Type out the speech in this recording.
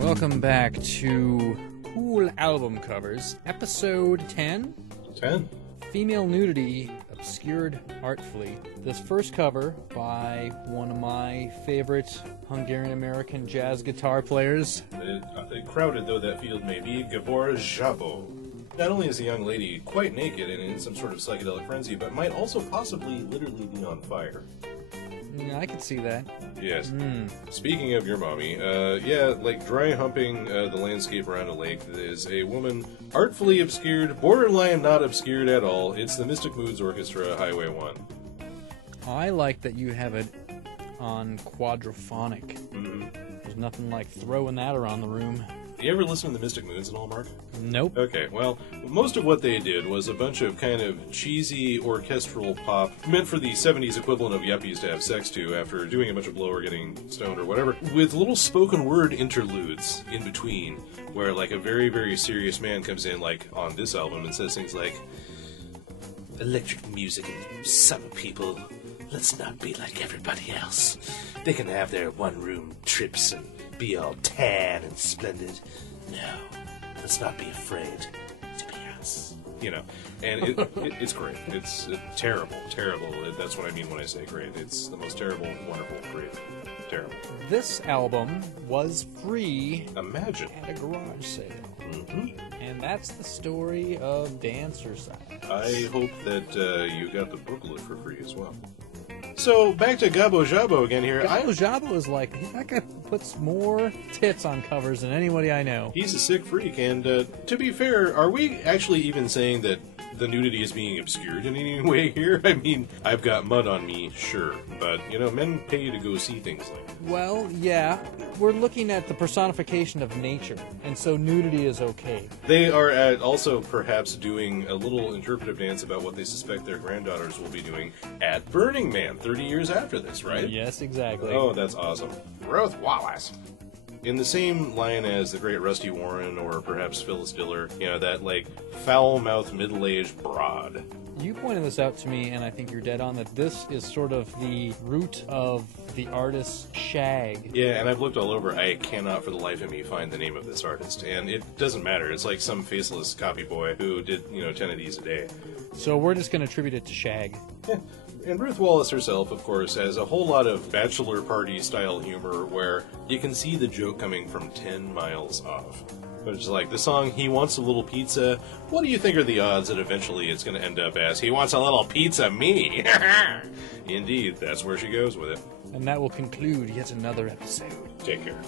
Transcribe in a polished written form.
Welcome back to Cool Album Covers, episode 10? 10. Female Nudity, Obscured Artfully. This first cover by one of my favorite Hungarian-American jazz guitar players. Crowded though that field may be, Gabor Szabo. Not only is the young lady quite naked and in some sort of psychedelic frenzy, but might also possibly literally be on fire. Yeah, I can see that. Yes. Speaking of your mommy, like dry humping the landscape around a lake is a woman artfully obscured, borderline not obscured at all. It's the Mystic Moods Orchestra, Highway 1. I like that you have it on quadraphonic. There's nothing like throwing that around the room. You ever listen to the Mystic Moods at all, Mark? Nope. Okay, well, most of what they did was a bunch of kind of cheesy orchestral pop meant for the 70s equivalent of yuppies to have sex to after doing a bunch of blow or getting stoned or whatever, with little spoken word interludes in between, where like a very, very serious man comes in, like on this album, and says things like, "Electric music and some people, let's not be like everybody else. They can have their one-room trips and be all tan and splendid. No, let's not be afraid to be us." You know, and it's great. It's terrible. That's what I mean when I say great. It's the most terrible, wonderful, great, terrible. This album was free. Imagine. At a garage sale. And that's the story of Dancercise. I hope that you got the booklet for free as well. So, back to Gabo Szabo again here. Gabo Szabo is like, that guy puts more tits on covers than anybody I know. He's a sick freak, and to be fair, are we actually even saying that the nudity is being obscured in any way here? I mean, I've got mud on me, sure, but, you know, men pay to go see things like that. Well, yeah, we're looking at the personification of nature, and so nudity is okay. They are also perhaps doing a little interpretive dance about what they suspect their granddaughters will be doing at Burning Man 30 years after this, right? Yes, exactly. Oh, that's awesome. Ruth Wallis. In the same line as the great Rusty Warren or perhaps Phyllis Diller, you know, that, like, foul-mouthed middle-aged broad. You pointed this out to me, and I think you're dead on, that this is sort of the root of the artist Shag. Yeah, and I've looked all over. I cannot for the life of me find the name of this artist. And it doesn't matter. It's like some faceless copy boy who did, 10 of these a day. So we're just going to attribute it to Shag. Yeah. And Ruth Wallis herself, of course, has a whole lot of bachelor party-style humor where you can see the joke coming from 10 miles off. But it's like the song, "He Wants a Little Pizza." What do you think are the odds that eventually it's going to end up as, "He wants a little pizza me"? Indeed, that's where she goes with it. And that will conclude yet another episode. Take care.